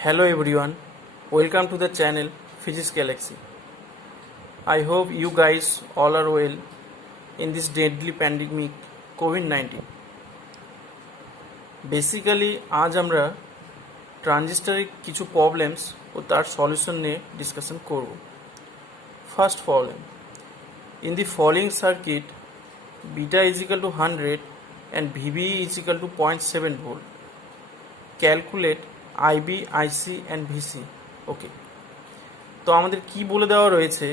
Hello everyone, welcome to the channel Physics Galaxy. I hope you guys all are well in this deadly pandemic COVID-19. Basically আজ আমরা ট্রানজিস্টরের কিছু problems ও তার solution নিয়ে discussion করব। First problem, in the following circuit beta is equal to 100 and VBE is equal to 0.7 volt. Calculate IB, IC and VC. ওকে, তো আমাদের কি বলে দেওয়া রয়েছে,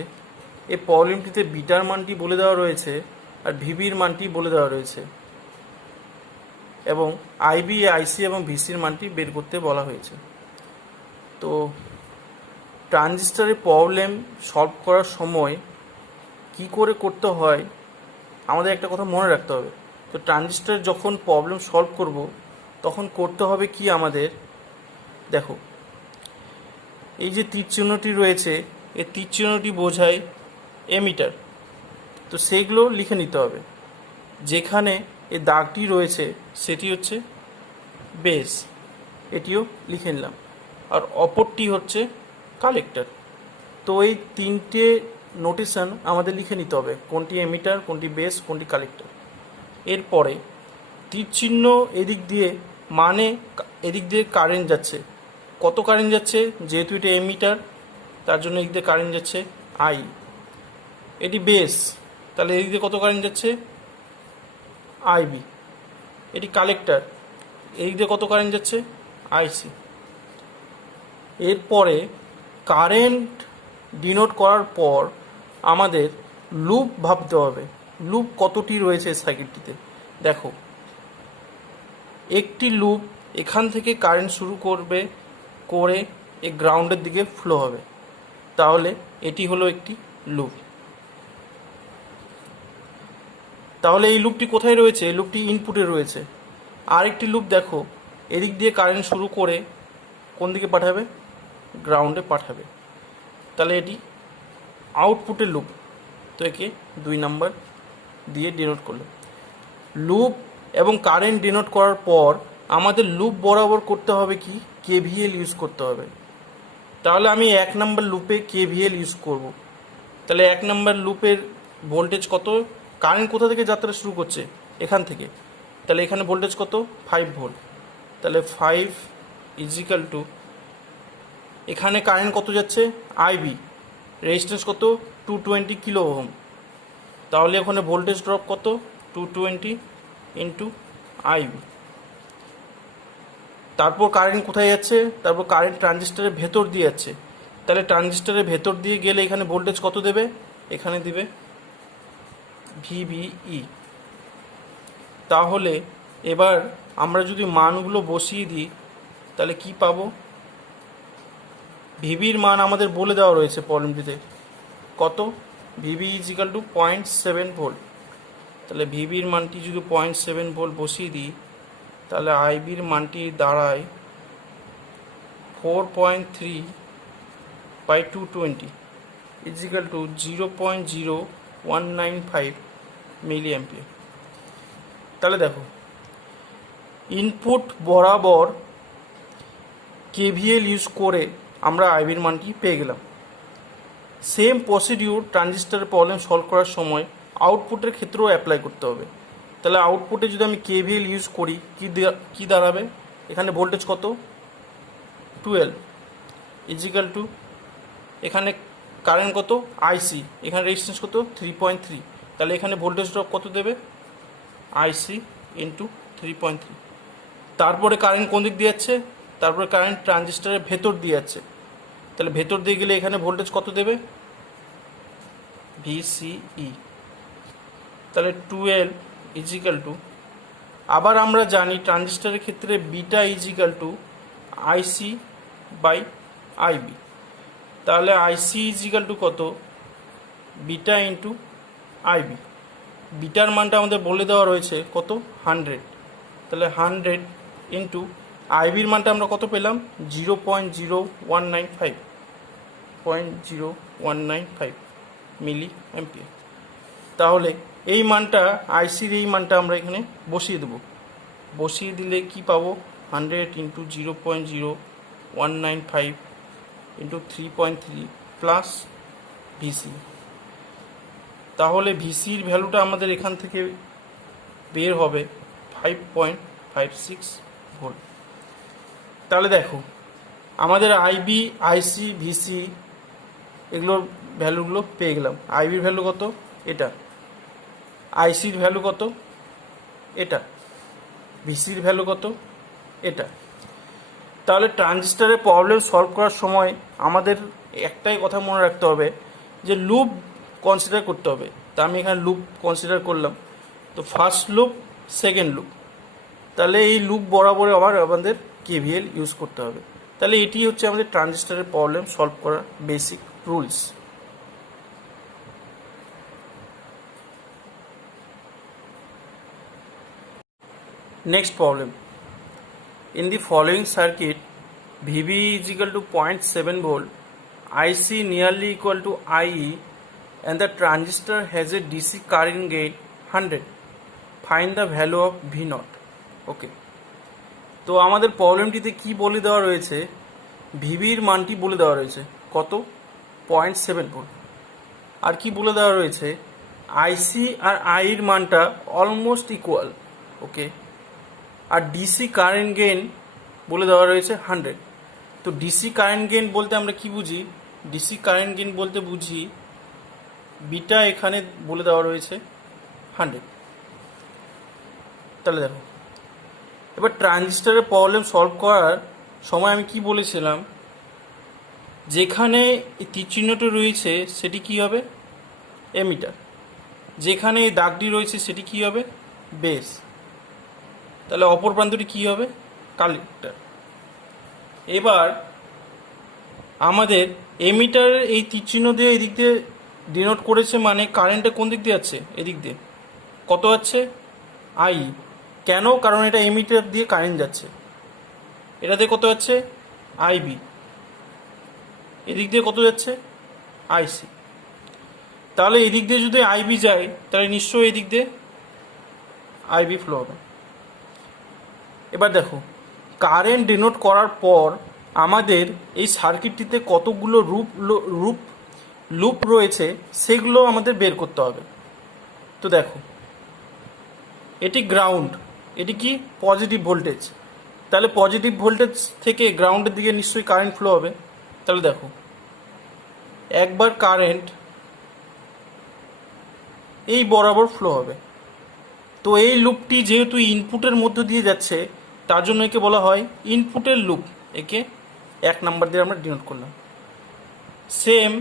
এই প্রবলেমটিতে বিটার মানটি বলে দেওয়া রয়েছে আর ভিবির মানটি বলে দেওয়া রয়েছে এবং আইবি, আইসি এবং ভিসির মানটি বের করতে বলা হয়েছে। তো ট্রানজিস্টরের প্রবলেম সলভ করার সময় কি করে করতে হয় আমাদের একটা কথা মনে রাখতে হবে। তো ট্রানজিস্টর যখন প্রবলেম সলভ করব তখন করতে হবে কি আমাদের, দেখো এই যে তীর চিহ্নটি রয়েছে, এই তীর চিহ্নটি বোঝায় এমিটার, তো সেইগুলো লিখে নিতে হবে। যেখানে এই দাগটি রয়েছে সেটি হচ্ছে বেস, এটিও লিখে নিলাম, আর অপরটি হচ্ছে কালেক্টর। তো এই তিনটে নোটেশন আমাদের লিখে নিতে হবে, কোনটি এমিটার, কোনটি বেস, কোনটি কালেক্টর। এরপরে তীর চিহ্ন এদিক দিয়ে মানে এদিক দিয়ে কারেন্ট যাচ্ছে, কত কারেন্ট যাচ্ছে, যেহেতু এটা এমিটার তার জন্য এদিক দিয়ে কারেন্ট যাচ্ছে আই। এটি বেস, তাহলে এদিক দিয়ে কত কারেন্ট যাচ্ছে আইবি। এটি কালেক্টর, এদিক দিয়ে কত কারেন্ট যাচ্ছে আইসি। এরপরে কারেন্ট ডিনোট করার পর আমাদের লুপ ভাবতে হবে, লুপ কতটি রয়েছে সার্কিটটিতে। দেখো একটি লুপ এখান থেকে কারেন্ট শুরু করবে করে এই গ্রাউন্ডের দিকে ফ্লো হবে, তাহলে এটি হলো একটি লুপ। তাহলে এই লুপটি কোথায় রয়েছে, এই লুপটি ইনপুটে রয়েছে। আরেকটি লুপ দেখো এদিক দিয়ে কারেন্ট শুরু করে কোন দিকে পাঠাবে, গ্রাউন্ডে পাঠাবে, তাহলে এটি আউটপুটের লুপ। তো একে 2 নাম্বার দিয়ে ডিনোট করলো। লুপ এবং কারেন্ট ডিনোট করার পর আমাদের লুপ বরাবর করতে হবে কি, কেভিএল ইউজ করতে হবে। তাহলে আমি 1 নাম্বার লুপে কেভিএল ইউজ করব। তাহলে 1 নাম্বার লুপের ভোল্টেজ কত, কারেন্ট কোথা থেকে যাত্রা শুরু করছে, এখান থেকে, তাহলে এখানে ভোল্টেজ কত 5 ভোল্ট। তাহলে 5 ইজিক্যাল টু এখানে কারেন্ট কত যাচ্ছে আইবি, রেজিস্ট্যান্স কত 220 কিলো ওহম, তাহলে ওখানে ভোল্টেজ ড্রপ কত 220 ইন্টু আইবি। তারপর কারেন্ট কোথায় যাচ্ছে, তারপর কারেন্ট ট্রানজিস্টরের ভেতর দিয়ে যাচ্ছে, তাহলে ট্রানজিস্টরের ভেতর দিয়ে গেলে এখানে ভোল্টেজ কত দেবে, এখানে দিবে ভিবিই। তাহলে এবার আমরা যদি মানগুলো বসিয়ে দিই তাহলে কি পাবো, ভিবির মান আমাদের বলে দেওয়া রয়েছে প্রবলেমটিতে কত, VB is equal two 0.7 volt. তাহলে ভিবির মানটি যদি 0.7 ভোল্ট বসিয়ে দিই তাহলে আইবির মানটি দাঁড়ায় 4.3 by 220 is equal to 0.0195 milli ampere. তাহলে দেখো ইনপুট বরাবর কেভিএল ইউজ করে আমরা আইবির মানটি পেয়ে গেলাম। সেম প্রসিডিউর ট্রানজিস্টরের প্রবলেম সলভ করার সময় আউটপুটের ক্ষেত্রেও অ্যাপ্লাই করতে হবে। তাহলে আউটপুটে যদি আমি কেভিএল ইউজ করি কি দাঁড়াবে, এখানে ভোল্টেজ কত 12 ইজিক্যাল টু এখানে কারেন্ট কত আইসি, এখানে রেজিস্ট্যান্স কত 3.3, তাহলে এখানে ভোল্টেজ ড্রপ কত দেবে আইসি ইন্টু 3.3। তারপরে কারেন্ট কোন দিক দিয়ে যাচ্ছে, তারপরে কারেন্ট ট্রানজিস্টরের ভেতর দিয়ে যাচ্ছে, তাহলে ভেতর দিয়ে গেলে এখানে ভোল্টেজ কত দেবে ভিসিই। তাহলে 12 ইজিক্যাল টু, আবার আমরা জানি ট্রানজিস্টরের ক্ষেত্রে beta is equal to IC by IB. তাহলে আইসি ইজিক্যাল টু কত, বিটা ইন্টু আইবি। বিটার মানটা আমাদের বলে দেওয়া রয়েছে কত 100, তাহলে 100 ইন্টু আইবির মানটা আমরা কত পেলাম 0.0195 মিলি অ্যাম্পিয়ার। তাহলে এই মানটা আইসির এই মানটা আমরা এখানে বসিয়ে দেব, বসিয়ে দিলে কি পাবো 100 ইন্টু 0.0195 195 ইন্টু 3.3 প্লাস ভিসি। তাহলে ভিসির ভ্যালুটা আমাদের এখান থেকে বের হবে 5.56 ভোল্ট। তাহলে দেখো আমাদের আইবি, আইসি, ভিসি এগুলোর ভ্যালুগুলো পেয়ে গেলাম। আইবির ভ্যালু কত? এটা। আইসির ভ্যালু কত? এটা। ভিসির ভ্যালু কত? এটা। তাহলে ট্রানজিস্টরের প্রবলেম সলভ করার সময় আমাদের একটাই কথা মনে রাখতে হবে যে লুপ কনসিডার করতে হবে। তা আমি এখানে লুপ কনসিডার করলাম। তো ফার্স্ট লুপ, সেকেন্ড লুপ, তাহলে এই লুপ বরাবর আবার আমাদের কেভিএল ইউজ করতে হবে। তাহলে এটি হচ্ছে আমাদের ট্রানজিস্টরের প্রবলেম সলভ করার basic rules. Next problem, in the following circuit VB is equal to 0.7 volt, IC nearly equal to IE, and the transistor has a DC current gain 100. Find the value of V0. ওকে, তো আমাদের প্রবলেমটিতে কি বলে দেওয়া রয়েছে? ভিবির মানটি বলে দেওয়া রয়েছে কত? 0.7 ভোল্ট। আর কি বলে দেওয়া রয়েছে? আইসি আর আইর মানটা অলমোস্ট ইকুয়াল। ওকে, আর ডিসি কারেন্ট গেইন বলে দেওয়া রয়েছে 100। তো ডিসি কারেন্ট গেইন বলতে আমরা কি বুঝি? ডিসি কারেন্ট গেইন বলতে বুঝি বিটা এখানে বলে দেওয়া রয়েছে 100। তাহলে দেখো, এবার ট্রানজিস্টরের প্রবলেম সলভ করার সময় আমি কি বলেছিলাম? যেখানে তীর চিহ্নটি রয়েছে সেটি কি হবে? এমিটার। যেখানে এই দাগটি রয়েছে সেটি কি হবে? বেস। তাহলে অপর প্রান্তটি কি হবে? কালেক্টর। এবার আমাদের এমিটারের এই তীরচিহ্ন দিয়ে এদিক দিয়ে ডিনোট করেছে, মানে কারেন্টটা কোন দিক দিয়ে যাচ্ছে? এদিক দিয়ে। কত যাচ্ছে? আই। কেন? কারণ এটা এমিটার দিয়ে কারেন্ট যাচ্ছে। এটাতে কত যাচ্ছে? আইবি। এদিক দিয়ে কত যাচ্ছে? আইসি। তাহলে এদিক দিয়ে যদি আইবি যায় তাহলে নিশ্চয়ই এদিক দিয়ে আইবি ফ্লো হবে। এবার দেখো, কারেন্ট ডিনোট করার পর আমাদের এই সার্কিটটিতে কতগুলো লুপ রয়েছে সেগুলো আমাদের বের করতে হবে। তো দেখো, এটি গ্রাউন্ড, এটি কি? Positive voltage. তাহলে পজিটিভ ভোল্টেজ থেকে গ্রাউন্ডের দিকে নিশ্চয়ই কারেন্ট ফ্লো হবে। তাহলে দেখো, একবার কারেন্ট এই বরাবর ফ্লো হবে। তো এই লুপটি যেহেতু ইনপুটের মধ্য দিয়ে যাচ্ছে তার জন্য একে বলা হয় ইনপুটের লুপ। একে 1 নাম্বার দিয়ে আমরা ডিনোট করলাম। সেম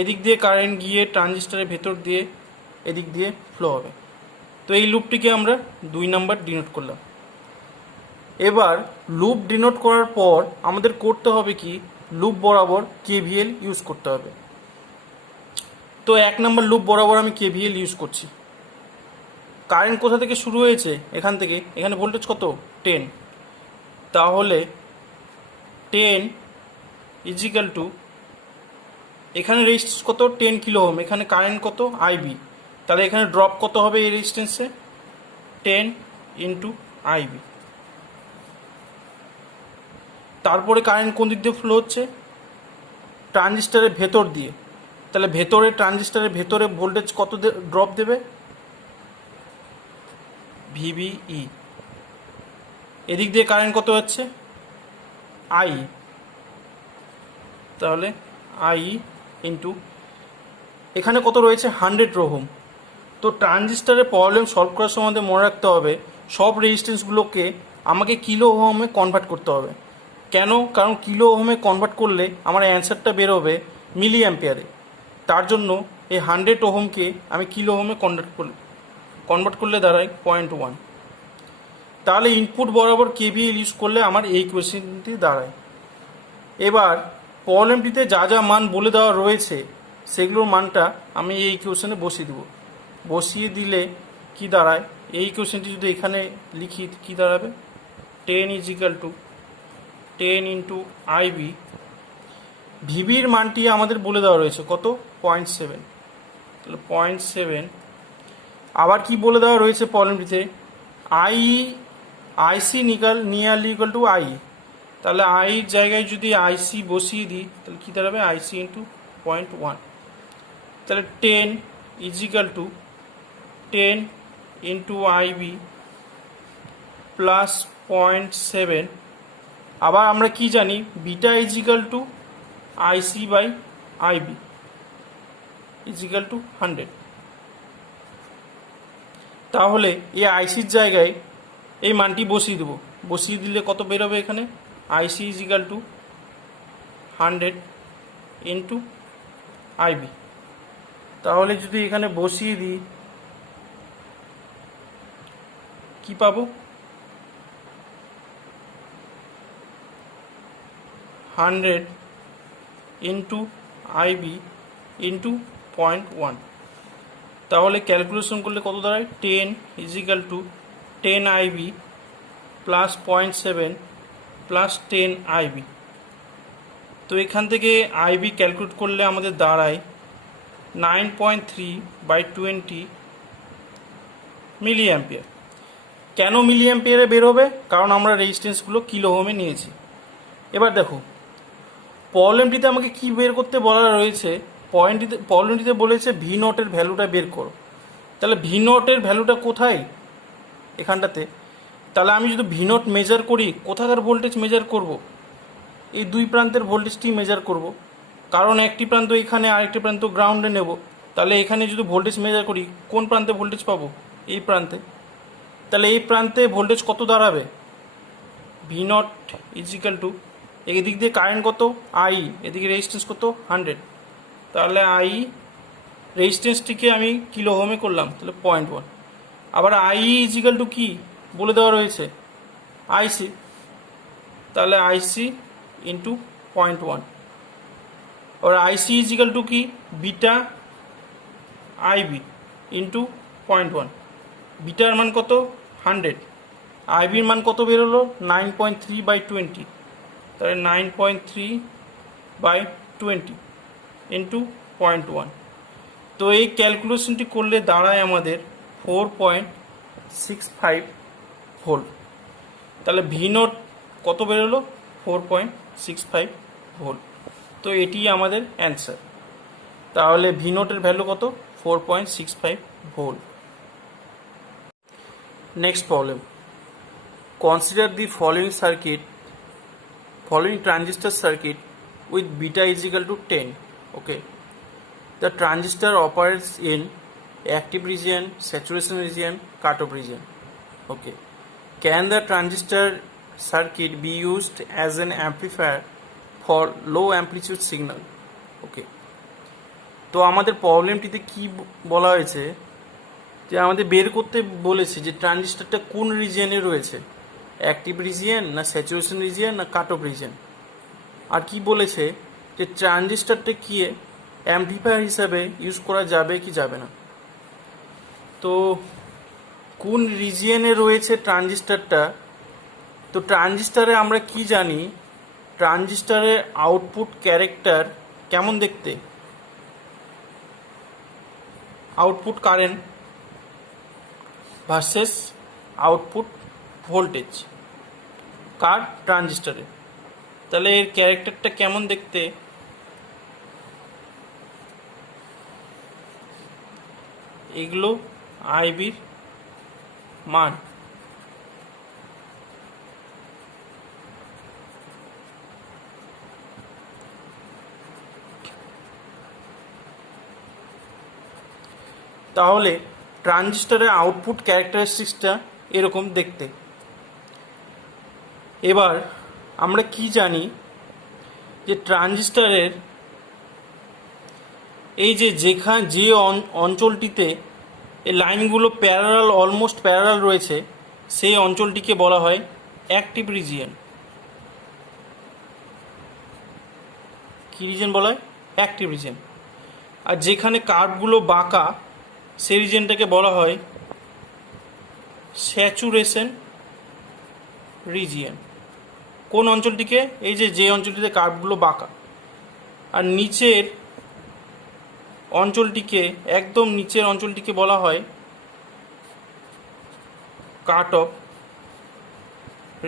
এদিক দিয়ে কারেন্ট গিয়ে ট্রানজিস্টরের ভেতর দিয়ে এদিক দিয়ে ফ্লো হবে। তো এই লুপটিকে আমরা 2 নাম্বার ডিনোট করলাম। এবার লুপ ডিনোট করার পর আমাদের করতে হবে কি? লুপ বরাবর কেভিএল ইউজ করতে হবে। তো 1 নাম্বার লুপ বরাবর আমি কেভিএল ইউজ করছি। কারেন্ট কোথা থেকে শুরু হয়েছে? এখান থেকে। এখানে ভোল্টেজ কত? 10। তাহলে 10 ইজিক্যাল টু, এখানে রেজিস্ট্যান্স কত? 10 কিলো ওহম। এখানে কারেন্ট কত? আইবি। তাহলে এখানে ড্রপ কত হবে এই রেজিস্ট্যান্সে? 10 ইন্টু আইবি। তারপরে কারেন্ট কোন দিক দিয়ে ফ্লো হচ্ছে? ট্রানজিস্টরের ভেতর দিয়ে। তাহলে ভেতরে, ট্রানজিস্টরের ভেতরে ভোল্টেজ কত ড্রপ দেবে? ভিবিই। এদিক দিয়ে কারেন্ট কত যাচ্ছে? আই। তাহলে আই ইন্টু, এখানে কত রয়েছে? 100 ওহম। তো ট্রানজিস্টরের প্রবলেম সলভ করার সময় আমাদের মনে রাখতে হবে সব রেজিস্ট্যান্সগুলোকে আমাকে কিলো ওহমে কনভার্ট করতে হবে। কেন? কারণ কিলো ওহমে কনভার্ট করলে আমার অ্যান্সারটা বেরোবে মিলি অ্যাম্পিয়ারে। তার জন্য এই 100 ওহমকে আমি কিলো ওহমে কনভার্ট করলে দাঁড়ায় 0.1। তাহলে ইনপুট বরাবর কেভিএল ইউজ করলে আমার এই কোয়েশ্চেনটি দাঁড়ায়। এবার প্রবলেমটিতে যা যা মান বলে দেওয়া রয়েছে সেগুলোর মানটা আমি এই ইকুয়েশনে বসিয়ে দেব। বসিয়ে দিলে কি দাঁড়ায়? এই ইকুয়েশনটি যদি এখানে লিখি কি দাঁড়াবে? 10 ইজিক্যাল টু 10 ইন্টু আইবি। ভিবির মানটি আমাদের বলে দেওয়া রয়েছে কত? 0.7। তাহলে 0.7। আবার কি বলে দেওয়া রয়েছে প্রবলেমটিতে? আইসি নিয়ারলি ইকুয়াল টু আই। তাহলে আই জায়গায় যদি আইসি বসিয়ে দিই তাহলে কী দাঁড়াবে, আইসি ইন্টু 0.1, তাহলে 10 is equal to 10 into IB plus 0.7। আবার আমরা কি জানি, beta is equal to IC by IB is equal to 100। তাহলে এই আইসির জায়গায় এই মানটি বসিয়ে দেবো, বসিয়ে দিলে কত বেরোবে এখানে, আইসি ইজিক্যাল টু 100 ইন্টু আইবি। তাহলে যদি এখানে বসিয়ে দিই কি পাবো, 100 ইন্টু আইবি ইন্টু 0.1। তাহলে ক্যালকুলেশন করলে কত দাঁড়ায়, 10 is equal to 10 IB plus 0.7 plus 10 IB. তো এখান থেকে আইবি ক্যালকুলেট করলে আমাদের দাঁড়ায় 9.3/20 মিলি অ্যাম্পিয়ার। কেন মিলি অ্যাম্পিয়ারে বেরোবে, কারণ আমরা রেজিস্ট্যান্সগুলো কিলো ওহমে নিয়েছি। এবার দেখো প্রবলেমটিতে আমাকে কি বের করতে বলা রয়েছে, প্রবলেমটিতে বলেছে ভি নটের ভ্যালুটা বের করো। তাহলে ভি নটের ভ্যালুটা কোথায়, এখানটাতে। তাহলে আমি যদি ভি নট মেজার করি, কোথাকার ভোল্টেজ মেজার করব, এই দুই প্রান্তের ভোল্টেজটি মেজার করব, কারণ একটি প্রান্ত এখানে আরেকটি প্রান্ত গ্রাউন্ডে নেব। তাহলে এখানে যদি ভোল্টেজ মেজার করি, কোন প্রান্তে ভোল্টেজ পাবো, এই প্রান্তে। তাহলে এই প্রান্তে ভোল্টেজ কত দাঁড়াবে, ভি নট ইজিক্যাল টু, এদিক দিয়ে কারেন্ট কত আই, এদিকে রেজিস্ট্যান্স কত 100। তাহলে আই রেজিস্ট্যান্সটিকে আমি কিলো ওহমে করলাম, তাহলে 0.1। আবার আই ইজিক্যাল টু কি বলে দেওয়া রয়েছে, আইসি। তাহলে আইসি ইন্টু 0.1। আর আইসি ইজিক্যাল টু কি, বিটা আইবি ইন্টু 0.1। বিটার মান কত 100, আইবির মান কত বেরোলো 9.3/20। তাহলে 9.3/20 ইন্টু 0.1। তো এই ক্যালকুলেশনটি করলে দাঁড়ায় আমাদের 4.65 ভোল্ট। তাহলে ভি নট কত বেরোলো 4.65 ভোল্ট। তো এটি আমাদের অ্যান্সার। তাহলে ভি নটের ভ্যালু কত, 4.65 volt. Next problem, consider the following transistor circuit with beta is equal to 10. Okay, the transistor operates in active region, saturation region, cutoff region. Okay, can the transistor circuit be used as an amplifier for low amplitude signal? Okay, তো আমাদের প্রবলেমটিতে কি বলা হয়েছে, যে আমাদের বের করতে বলেছে যে ট্রানজিস্টরটা কোন রিজিয়নে রয়েছে, অ্যাক্টিভ রিজিয়ন না স্যাচুরেশন রিজিয়ন না কাট অফ রিজিয়ন। আর কি বলেছে যে ট্রানজিস্টরটা কি অ্যাম্পলিফায়ার হিসাবে ইউজ করা যাবে কি যাবে না। তো কোন রিজিয়নে রয়েছে ট্রানজিস্টরটা, তো ট্রানজিস্টরে আমরা কি জানি, ট্রানজিস্টরের আউটপুট ক্যারেক্টার কেমন দেখতে, output current versus output voltage কার, ট্রানজিস্টরে। তাহলে এর ক্যারেক্টারটা কেমন দেখতে, এগুলো আইবির মান। তাহলে ট্রানজিস্টরের আউটপুট ক্যারেক্টারিস্টিক্সটা এরকম দেখতে। এবার আমরা কি জানি যে ট্রানজিস্টরের এই যে অঞ্চলটিতে এই লাইনগুলো প্যারালাল, অলমোস্ট প্যারালাল রয়েছে, সেই অঞ্চলটিকে বলা হয় অ্যাক্টিভ রিজিয়ন। কি রিজিয়ন বলা হয়, অ্যাক্টিভ রিজিয়ন। আর যেখানে কার্ভগুলো বাঁকা সেই রিজিয়নটাকে বলা হয় স্যাচুরেশন রিজিয়ন। কোন অঞ্চলটিকে, এই যে অঞ্চলটিতে কার্ভগুলো বাঁকা। আর নিচের অঞ্চলটিকে, একদম নিচের অঞ্চলটিকে বলা হয় কাট অফ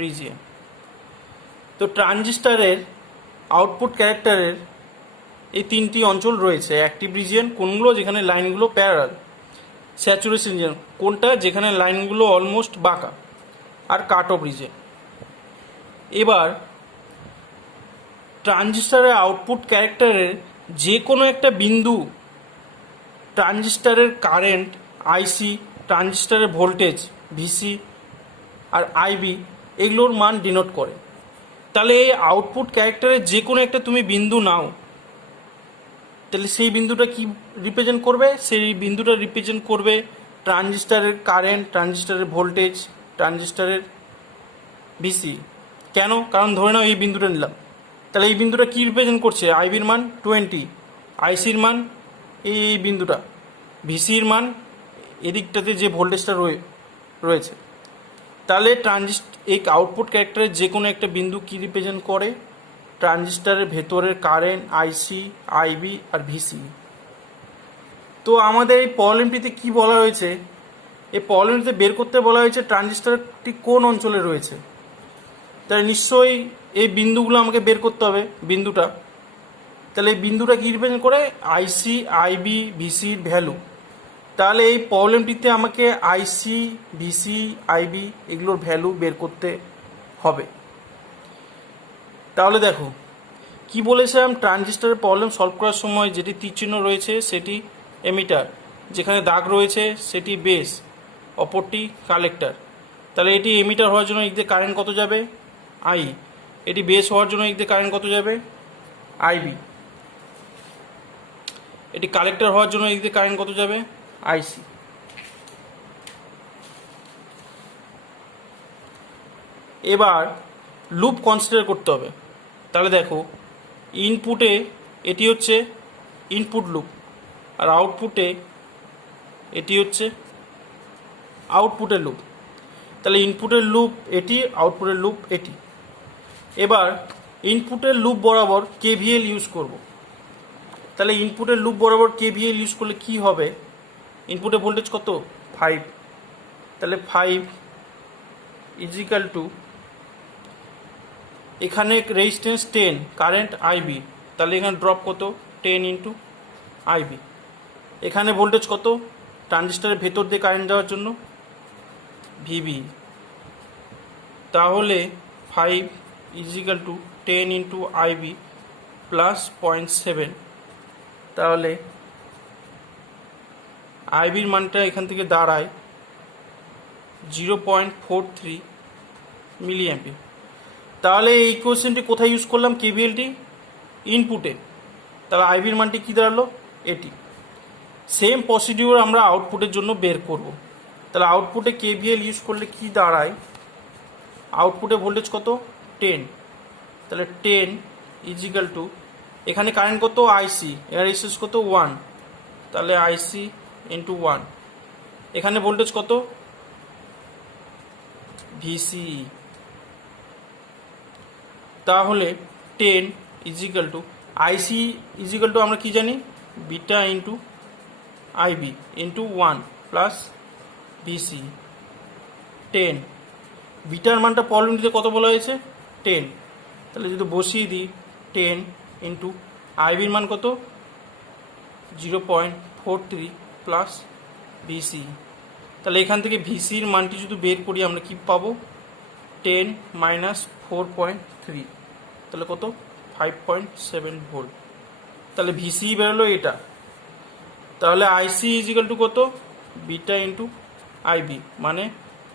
রিজিয়ন। তো ট্রানজিস্টারের আউটপুট ক্যারেক্টারের এই তিনটি অঞ্চল রয়েছে। অ্যাক্টিভ রিজিয়ন কোনগুলো, যেখানে লাইনগুলো প্যারালাল। স্যাচুরেশন রিজিয়ন কোনটা, যেখানে লাইনগুলো অলমোস্ট বাঁকা। আর কাট অফ রিজিয়ন। এবার ট্রানজিস্টারের আউটপুট ক্যারেক্টারের যে কোনো একটা বিন্দু ট্রানজিস্টারের কারেন্ট আইসি, ট্রানজিস্টারের ভোল্টেজ ভিসি আর আইবি এগুলোর মান ডিনোট করে। তাহলে এই আউটপুট ক্যারেক্টারের যে কোনো একটা তুমি বিন্দু নাও, তাহলে সেই বিন্দুটা কি রিপ্রেজেন্ট করবে? সেই বিন্দুটা রিপ্রেজেন্ট করবে ট্রানজিস্টারের কারেন্ট, ট্রানজিস্টারের ভোল্টেজ, ট্রানজিস্টারের ভিসি। কেন? কারণ ধরে নাও এই বিন্দুটা নিলাম, তাহলে এই বিন্দুটা কি রিপ্রেজেন্ট করছে? আইবির মান 20, আইসির মান এই বিন্দুটা, ভিসির মান এদিকটাতে যে ভোল্টেজটা রয়েছে। তাহলে এই আউটপুট ক্যারেক্টারের যে কোনো একটা বিন্দু কি রিপ্রেজেন্ট করে? ট্রানজিস্টারের ভেতরের কারেন্ট আইসি, আইবি আর ভিসি। তো আমাদের এই প্রবলেমটিতে কি বলা হয়েছে? এই প্রবলেমটিতে বের করতে বলা হয়েছে ট্রানজিস্টারটি কোন অঞ্চলে রয়েছে। তাই নিশ্চয়ই এই বিন্দুগুলো আমাকে বের করতে হবে, বিন্দুটা। তাহলে এই বিন্দুটা কি রিপ্রেজেন্ট করে? আইসি, আইবি, ভিসির ভ্যালু। তাহলে এই প্রবলেমটিতে আমাকে আইসি, ভিসি, আইবি এগুলোর ভ্যালু বের করতে হবে। তাহলে দেখো কি বলেছিলাম, ট্রানজিস্টারের প্রবলেম সলভ করার সময় যেটি তীরচিহ্ন রয়েছে সেটি এমিটার, যেখানে দাগ রয়েছে সেটি বেস, অপরটি কালেক্টর। তাহলে এটি এমিটার হওয়ার জন্য এদিকে কারেন্ট কত যাবে? আই। এটি বেস হওয়ার জন্য এদিকে কারেন্ট কত যাবে? আইবি। এটি কালেক্টর হওয়ার জন্য এদিকে কারেন্ট কত যাবে? আইসি। এবার লুপ কনসিডার করতে হবে। তাহলে দেখো ইনপুটে এটি হচ্ছে ইনপুট লুপ, আর আউটপুটে এটি হচ্ছে আউটপুটের লুপ। তাহলে ইনপুটের লুপ এটি, আউটপুটের লুপ এটি। এবার ইনপুটের লুপ বরাবর কেভিএল ইউজ করব। তাহলে ইনপুটের লুপ বরাবর কেভিএল ইউজ করলে কি হবে? ইনপুটে ভোল্টেজ কত? 5। তাহলে 5 ইজিক্যাল টু, এখানে রেজিস্ট্যান্স 10, কারেন্ট আইবি, তাহলে এখানে ড্রপ কত? 10 ইন্টু আইবি। এখানে ভোল্টেজ কত? ট্রানজিস্টারের ভেতর দিয়ে কারেন্ট যাওয়ার জন্য ভিবি। তাহলে 5 is equal to 10 into IB plus 0.7। তাহলে আইবির মানটা এখান থেকে দাঁড়ায় 0.43 মিলি অ্যাম্পিয়ার। তাহলে এই ইকুয়েশনটি কোথায় ইউজ করলাম? কেভিএলটি ইনপুটে। তাহলে আইবির মানটি কী দাঁড়ালো? এটি। সেম প্রসিডিউর আমরা আউটপুটের জন্য বের করব। তাহলে আউটপুটে কেভিএল ইউজ করলে কি দাঁড়ায়? আউটপুটে ভোল্টেজ কত? 10। তাহলে 10 ইজিক্যাল টু, এখানে কারেন্ট কত? আইসি, এর রেজিস্ট্যান্স কত? 1। তাহলে আইসি ইন্টু 1। এখানে ভোল্টেজ কত? ভিসি। তাহলে 10 is equal to IC is equal to আমরা কি জানি? Beta into IB into 1 plus VC. 10, বিটার মানটা প্রবলেমটিতে কত বলা হয়েছে? 10। তাহলে যদি বসিয়ে দিই 10 ইন্টু আইবির মান কত? 0.43 প্লাস ভিসি। তাহলে এখান থেকে ভিসির মানটি যদি বের করি আমরা কি পাবো? 10 মাইনাস 4.3, তাহলে কত? 5.7 ভোল্ট। তাহলে ভিসি বেরোলো এটা। তাহলে আইসি ইজিক্যাল টু কত? বিটা ইন্টু আইবি, মানে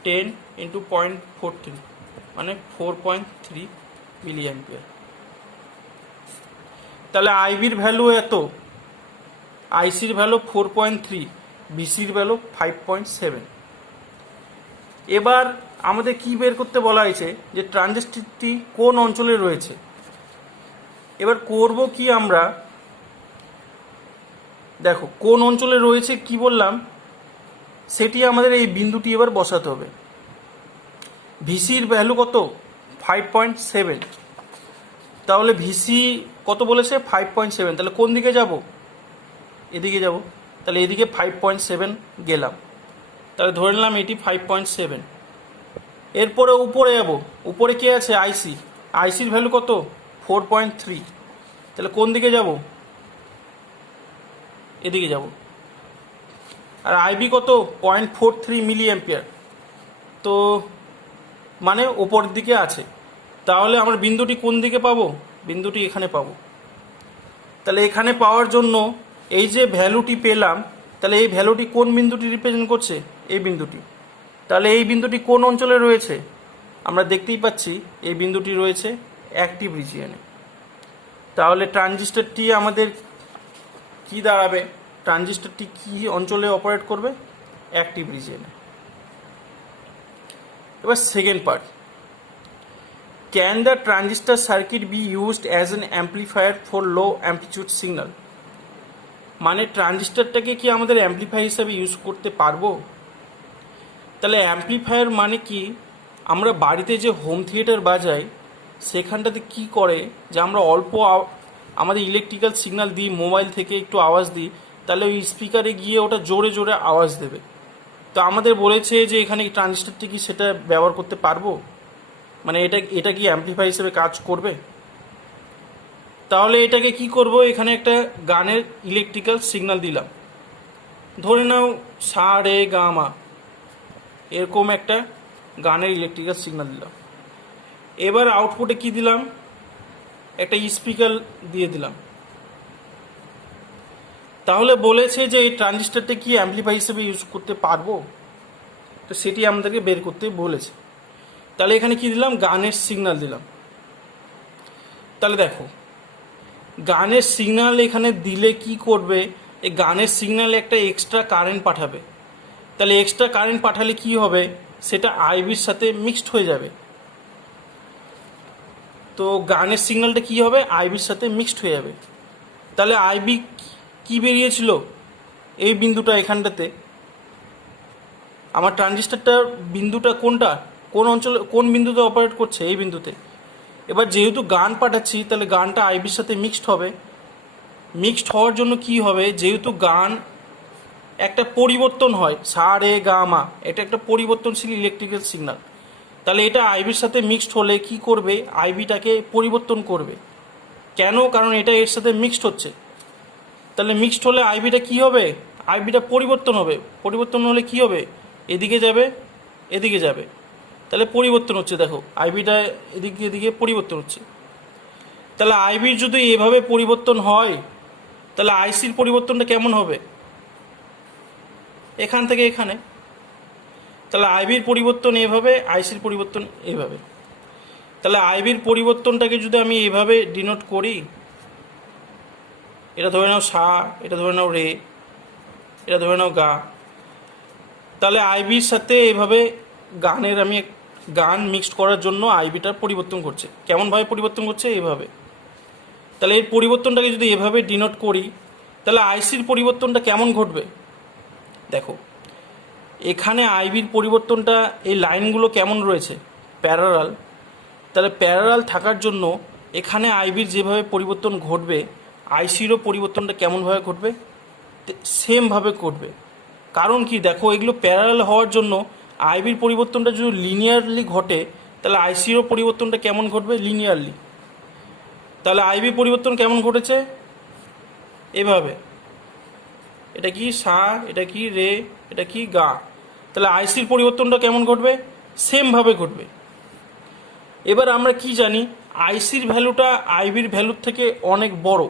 10 ইন্টু 0.43 মানে 4.3 মিলি অ্যাম্পিয়ার। তাহলে আইবির ভ্যালু এত, আইসির ভ্যালু 4.3, ভিসির ভ্যালু 5.7। এবার আমাদের কি বের করতে বলা হয়েছে? যে ট্রানজিস্টরটি কোন অঞ্চলে রয়েছে। এবার করব কি আমরা, দেখো কোন অঞ্চলে রয়েছে কি বললাম, সেটি আমাদের এই বিন্দুটি এবার বসাতে হবে। ভিসির ভ্যালু কত? 5.7। তাহলে ভিসি কত বলেছে? 5.7। তাহলে কোন দিকে যাব? এদিকে যাব। তাহলে এদিকে 5.7 গেলাম। তাহলে ধরে নিলাম এটি 5.7। এরপরে উপরে যাব। উপরে কে আছে? আইসি। আইসির ভ্যালু কত 4.3, তাহলে কোন দিকে যাব, এদিকে যাব। আর আইবি কত 0.43 মিলি অ্যাম্পিয়ার, তো মানে ওপরের দিকে আছে। তাহলে আমরা বিন্দুটি কোন দিকে পাবো, বিন্দুটি এখানে পাবো। তাহলে এখানে পাওয়ার জন্য এই যে ভ্যালুটি পেলাম, তাহলে এই ভ্যালুটি কোন বিন্দুটি রিপ্রেজেন্ট করছে, এই বিন্দুটি। তাহলে এই বিন্দুটি কোন অঞ্চলে রয়েছে, আমরা দেখতেই পাচ্ছি এই বিন্দুটি রয়েছে অ্যাক্টিভ রিজিয়নে। তাহলে ট্রানজিস্টরটি আমাদের কি দাঁড়াবে, ট্রানজিস্টরটি কি অঞ্চলে অপারেট করবে, অ্যাক্টিভ রিজিয়নে। এবার second part, can the transistor circuit be used as an amplifier for low amplitude signal. মানে ট্রানজিস্টরটাকে কি আমাদের অ্যাম্পলিফায়ার হিসাবে ইউজ করতে পারবো। তাহলে অ্যাম্পলিফায়ার মানে কি, আমরা বাড়িতে যে হোম থিয়েটার বাজাই সেখানটাতে কি করে যে আমরা অল্প আমাদের ইলেকট্রিক্যাল সিগন্যাল দিই, মোবাইল থেকে একটু আওয়াজ দিই, তাহলে ওই স্পিকারে গিয়ে ওটা জোরে জোরে আওয়াজ দেবে। তো আমাদের বলেছে যে এখানে ট্রানজিস্টরটি কি সেটা ব্যবহার করতে পারবো, মানে এটা কি অ্যাম্পলিফায়ার হিসেবে কাজ করবে। তাহলে এটাকে কি করব, এখানে একটা গানের ইলেকট্রিক্যাল সিগন্যাল দিলাম, ধরে নাও সা রে গা মা, এরকম একটা গানের ইলেকট্রিক্যাল সিগন্যাল দিলাম। এবার আউটপুটে কি দিলাম, একটা স্পিকার দিয়ে দিলাম। তাহলে বলেছে যে এই ট্রানজিস্টরটা কি অ্যাম্পলিফায়ার হিসেবে ইউজ করতে পারবো, তো সেটি আমাদেরকে বের করতে বলেছে। তাহলে এখানে কি দিলাম, গানের সিগন্যাল দিলাম। তাহলে দেখো গানের সিগন্যাল এখানে দিলে কি করবে, এই গানের সিগন্যালে একটা এক্সট্রা কারেন্ট পাঠাবে। তাহলে এক্সট্রা কারেন্ট পাঠালে কি হবে, সেটা আইবির সাথে মিক্সড হয়ে যাবে। তো গানের সিগন্যালটা কি হবে, আইবির সাথে মিক্সড হয়ে যাবে। তাহলে আইবি কি বেরিয়েছিল, এই বিন্দুটা এখানটাতে, আমার ট্রানজিস্টরটার বিন্দুটা কোনটা, কোন অঞ্চলে কোন বিন্দুতে অপারেট করছে, এই বিন্দুতে। এবার যেহেতু গান পাঠাচ্ছি তাহলে গানটা আইবির সাথে মিক্সড হবে। মিক্সড হওয়ার জন্য কি হবে, যেহেতু গান একটা পরিবর্তন হয়, সা রে গা মা, এটা একটা পরিবর্তনশীল ইলেকট্রিক্যাল সিগন্যাল। তাহলে এটা আইবির সাথে মিক্সড হলে কি করবে, আইবিটাকে পরিবর্তন করবে। কেন, কারণ এটা এর সাথে মিক্সড হচ্ছে। তাহলে মিক্সড হলে আইবিটা কি হবে, আইবিটা পরিবর্তন হবে। পরিবর্তন হলে কি হবে, এদিকে যাবে, এদিকে যাবে। তাহলে পরিবর্তন হচ্ছে, দেখো আইবিটা এদিকে এদিকে পরিবর্তন হচ্ছে। তাহলে আইবির যদি এভাবে পরিবর্তন হয়, তাহলে আইসির পরিবর্তনটা কেমন হবে, এখান থেকে এখানে। তাহলে আইবির পরিবর্তন এভাবে, আইসির পরিবর্তন এভাবে। তাহলে আইবির পরিবর্তনটাকে যদি আমি এভাবে ডিনোট করি, এটা ধরে নাও সা, এটা ধরে নাও রে, এটা ধরে নাও গা। তাহলে আইবির সাথে এভাবে গানের আমি গান মিক্সড করার জন্য আইবিটার পরিবর্তন করছে। কেমনভাবে পরিবর্তন করছে, এভাবে। তাহলে এই পরিবর্তনটাকে যদি এভাবে ডিনোট করি, তাহলে আইসির পরিবর্তনটা কেমন ঘটবে, দেখো এখানে আইবির পরিবর্তনটা, এই লাইনগুলো কেমন রয়েছে, প্যারালাল। তাহলে প্যারালাল থাকার জন্য এখানে আইবির যেভাবে পরিবর্তন ঘটবে, আইসিরও পরিবর্তনটা কেমনভাবে ঘটবে, সেমভাবে ঘটবে। কারণ কি, দেখো এগুলো প্যারালাল হওয়ার জন্য আইবির পরিবর্তনটা যদি লিনিয়ারলি ঘটে, তাহলে আইসিরও পরিবর্তনটা কেমন ঘটবে, লিনিয়ারলি। তাহলে আইবি পরিবর্তন কেমন ঘটেছে, এভাবে। এটা কি সা, এটা কি রে, এটা কি গা। তাহলে আইসির পরিবর্তনটা কেমন ঘটবে, সেমভাবে ঘটবে। এবার আমরা কি জানি, আইসির ভ্যালুটা আইবির ভ্যালুর থেকে অনেক বড়।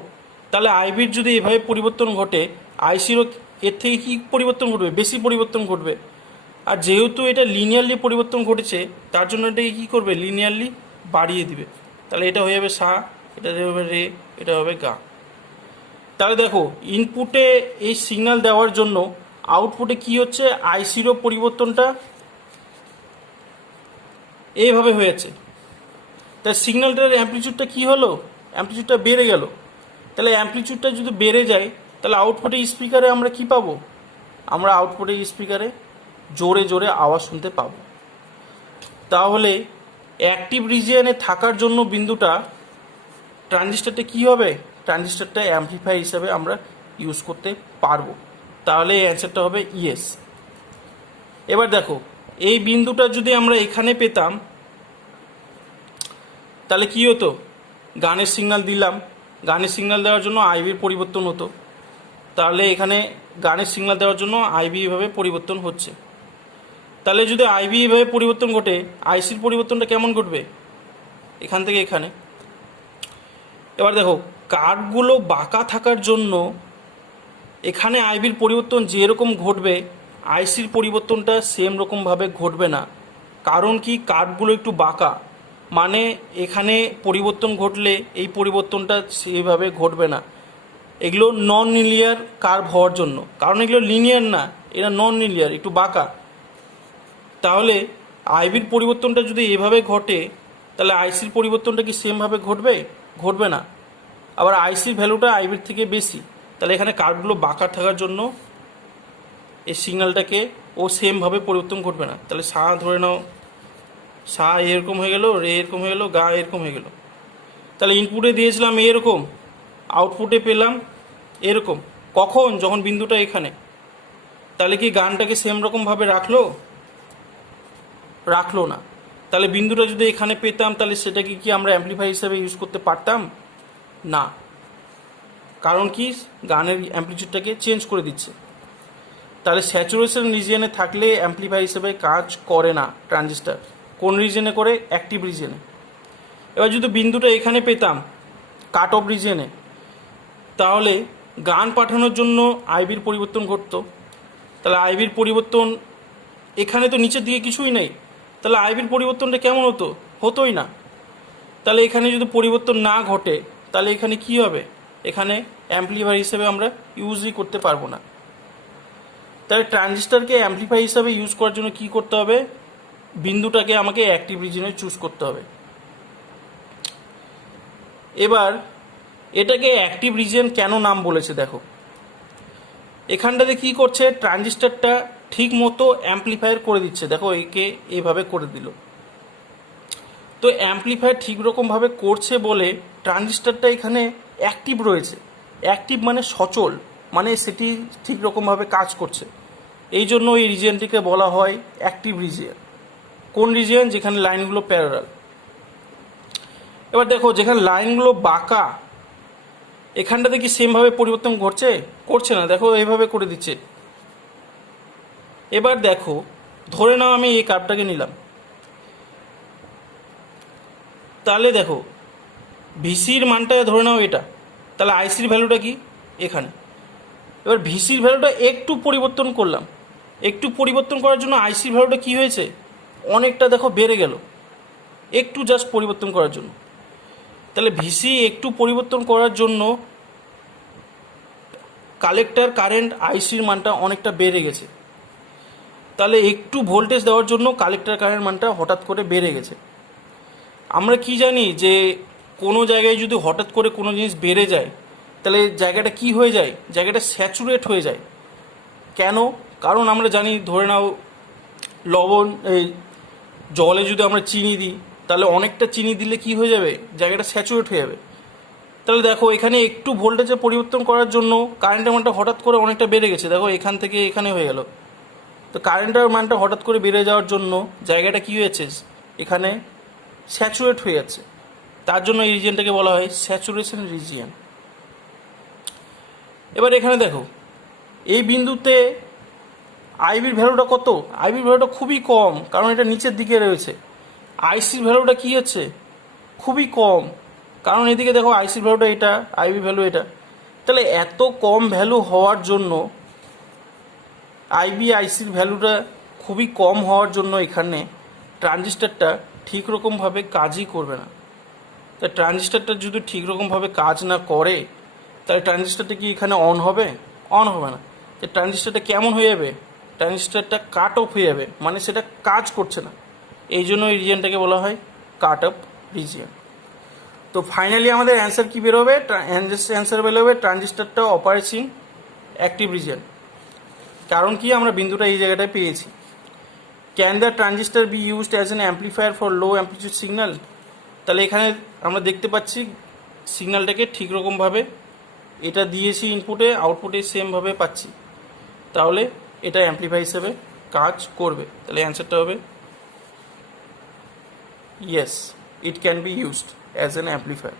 তাহলে আইবির যদি এভাবে পরিবর্তন ঘটে, আইসিরও এর থেকে কি পরিবর্তন ঘটবে, বেশি পরিবর্তন ঘটবে। আর যেহেতু এটা লিনিয়ারলি পরিবর্তন ঘটেছে, তার জন্য এটাকে কী করবে, লিনিয়ারলি বাড়িয়ে দিবে। তাহলে এটা হয়ে যাবে সা, এটা হবে রে, এটা হবে গা। তাহলে দেখো ইনপুটে এই সিগন্যাল দেওয়ার জন্য আউটপুটে কি হচ্ছে, আইসিরও পরিবর্তনটা এইভাবে হয়েছে। তাই সিগন্যালটার অ্যাম্পলিটিউডটা কি হলো, অ্যাম্পলিটিউডটা বেড়ে গেল। তাহলে অ্যাম্পলিটিউডটা যদি বেড়ে যায়, তাহলে আউটপুটে স্পিকারে আমরা কি পাবো, আমরা আউটপুটে স্পিকারে জোরে জোরে আওয়াজ শুনতে পাবো। তাহলে অ্যাক্টিভ রিজিয়নে থাকার জন্য বিন্দুটা, ট্রানজিস্টরটা কি হবে, ট্রানজিস্টরটা অ্যাম্পলিফায়ার হিসাবে আমরা ইউজ করতে পারবো। তাহলে এই অ্যান্সারটা হবে ইয়েস। এবার দেখো এই বিন্দুটা যদি আমরা এখানে পেতাম, তাহলে কি হতো, গানের সিগন্যাল দিলাম, গানের সিগন্যাল দেওয়ার জন্য আইবির পরিবর্তন হতো। তাহলে এখানে গানের সিগন্যাল দেওয়ার জন্য আইবি এভাবে পরিবর্তন হচ্ছে। তাহলে যদি আইবি এভাবে পরিবর্তন ঘটে, আইসির পরিবর্তনটা কেমন ঘটবে, এখান থেকে এখানে। এবার দেখো, কার্ভগুলো বাঁকা থাকার জন্য এখানে আইবির পরিবর্তন যেরকম ঘটবে আইসির পরিবর্তনটা সেম রকমভাবে ঘটবে না। কারণ কি, কার্ভগুলো একটু বাঁকা, মানে এখানে পরিবর্তন ঘটলে এই পরিবর্তনটা সেইভাবে ঘটবে না। এগুলো নন লিনিয়ার কার্ভ হওয়ার জন্য, কারণ এগুলো লিনিয়ার না, এরা নন লিনিয়ার, একটু বাঁকা। তাহলে আইবির পরিবর্তনটা যদি এভাবে ঘটে, তাহলে আইসির পরিবর্তনটা কি সেমভাবে ঘটবে? ঘটবে না। আবার আইসির ভ্যালুটা আইবির থেকে বেশি, তাহলে এখানে কার্ভগুলো বাঁকা থাকার জন্য এই সিগন্যালটাকে ও সেমভাবে পরিবর্তন ঘটবে না। তাহলে সা ধরে নাও, সা এরকম হয়ে গেল, রে এরকম হয়ে গেল, গা এরকম হয়ে গেল। তাহলে ইনপুটে দিয়েছিলাম এরকম, আউটপুটে পেলাম এরকম। কখন? যখন বিন্দুটা এখানে। তাহলে কি গানটাকে সেম রকমভাবে রাখলো? রাখলো না। তাহলে বিন্দুটা যদি এখানে পেতাম, তাহলে সেটাকে কি আমরা অ্যাম্প্লিফায়ার হিসাবে ইউজ করতে পারতাম না। কারণ কি, গানের অ্যাম্প্লিটিউডটাকে চেঞ্জ করে দিচ্ছে। তাহলে স্যাচুরেশন রিজিয়নে থাকলে অ্যাম্প্লিফায়ার হিসেবে কাজ করে না ট্রানজিস্টার। কোন রিজিয়নে করে? অ্যাক্টিভ রিজিয়নে। এবার যদি বিন্দুটা এখানে পেতাম কাট অফ রিজিয়নে, তাহলে গান পাঠানোর জন্য আইবির পরিবর্তন ঘটতো। তাহলে আইবির পরিবর্তন, এখানে তো নিচের দিকে কিছুই নেই, তাহলে আইবির পরিবর্তনটা কেমন হতো? হতোই না। তাহলে এখানে যদি পরিবর্তন না ঘটে, তাহলে এখানে কি হবে? এখানে অ্যাম্প্লিফায়ার হিসেবে আমরা ইউজই করতে পারবো না। তাহলে ট্রানজিস্টারকে অ্যাম্প্লিফায়ার হিসাবে ইউজ করার জন্য কি করতে হবে? বিন্দুটাকে আমাকে অ্যাক্টিভ রিজিয়নে চুজ করতে হবে। এবার এটাকে অ্যাক্টিভ রিজিয়ন কেন নাম বলেছে দেখো, এখানটাতে কি করছে, ট্রানজিস্টারটা ঠিক মতো অ্যাম্প্লিফায়ার করে দিচ্ছে। দেখো একে এইভাবে করে দিল, তো অ্যাম্প্লিফায়ার ঠিক রকমভাবে করছে বলে ট্রানজিস্টারটা এখানে অ্যাক্টিভ রয়েছে। অ্যাক্টিভ মানে সচল, মানে সেটি ঠিক রকমভাবে কাজ করছে। এই জন্য এই রিজিয়নটিকে বলা হয় অ্যাক্টিভ রিজিয়ন। কোন রিজিয়ন? যেখানে লাইনগুলো প্যারালাল। এবার দেখো, যেখানে লাইনগুলো বাঁকা, এখানটাতে কি সেমভাবে পরিবর্তন ঘটছে? করছে না। দেখো এইভাবে করে দিচ্ছে। এবার দেখো, ধরে নাও আমি এই কার্ভটাকে নিলাম, তাহলে দেখো ভিসির মানটা ধরে নাও এটা, তাহলে আইসির ভ্যালুটা কি? এখানে। এবার ভিসির ভ্যালুটা একটু পরিবর্তন করলাম, একটু পরিবর্তন করার জন্য আইসির ভ্যালুটা কি হয়েছে? অনেকটা দেখো বেড়ে গেল, একটু জাস্ট পরিবর্তন করার জন্য। তাহলে ভিসি একটু পরিবর্তন করার জন্য কালেক্টর কারেন্ট আইসির মানটা অনেকটা বেড়ে গেছে। তাহলে একটু ভোল্টেজ দেওয়ার জন্য কালেক্টর কারেন্ট মানটা হঠাৎ করে বেড়ে গেছে। আমরা কি জানি যে কোনো জায়গায় যদি হঠাৎ করে কোনো জিনিস বেড়ে যায়, তাহলে জায়গাটা কি হয়ে যায়? জায়গাটা স্যাচুরেট হয়ে যায়। কেন? কারণ আমরা জানি, ধরে নাও লবণ, এই জলে যদি আমরা চিনি দিই, তাহলে অনেকটা চিনি দিলে কি হয়ে যাবে? জায়গাটা স্যাচুরেট হয়ে যাবে। তাহলে দেখো এখানে একটু ভোল্টেজে পরিবর্তন করার জন্য কারেন্টের মানটা হঠাৎ করে অনেকটা বেড়ে গেছে। দেখো এখান থেকে এখানে হয়ে গেল, তো কারেন্টের মানটা হঠাৎ করে বেড়ে যাওয়ার জন্য জায়গাটা কি হয়েছে? এখানে স্যাচুরেট হয়ে যাচ্ছে। তার জন্য এই রিজিয়নটাকে বলা হয় স্যাচুরেশন রিজিয়ন। এবার এখানে দেখো, এই বিন্দুতে আইবির ভ্যালুটা কত? আইবির ভ্যালুটা খুবই কম, কারণ এটা নিচের দিকে রয়েছে। আইসির ভ্যালুটা কি হচ্ছে? খুবই কম, কারণ এদিকে দেখো আইসির ভ্যালুটা এটা, আইবি ভ্যালু এটা। তাহলে এত কম ভ্যালু হওয়ার জন্য, আইবি আইসির ভ্যালুটা খুবই কম হওয়ার জন্য এখানে ট্রানজিস্টারটা ঠিক রকমভাবে কাজই করবে না। তাই ট্রানজিস্টারটা যদি ঠিক রকমভাবে কাজ না করে, তাহলে ট্রানজিস্টারটা কি এখানে অন হবে? অন হবে না। তো ট্রানজিস্টারটা কেমন হয়ে যাবে? ট্রানজিস্টারটা কাট অফ হয়ে যাবে, মানে সেটা কাজ করছে না। এই জন্য এই রিজিয়নটাকে বলা হয় কাট অফ রিজিয়ন। তো ফাইনালি আমাদের অ্যান্সার কী বেরোবে? অ্যান্সার বেরোবে ট্রানজিস্টারটা অপারেটিং অ্যাক্টিভ রিজিয়ন। কারণ কি, আমরা বিন্দুটা এই জায়গাটায় পেয়েছি। Can the transistor be used as an amplifier for low amplitude signal? তাহলে এখানে আমরা দেখতে পাচ্ছি সিগন্যালটাকে ঠিক রকমভাবে এটা দিয়েছি ইনপুটে, আউটপুটে সেমভাবে পাচ্ছি, তাহলে এটা অ্যাম্প্লিফায়ার হিসেবে কাজ করবে। তাহলে অ্যান্সারটা হবে yes, it can be used. as an amplifier.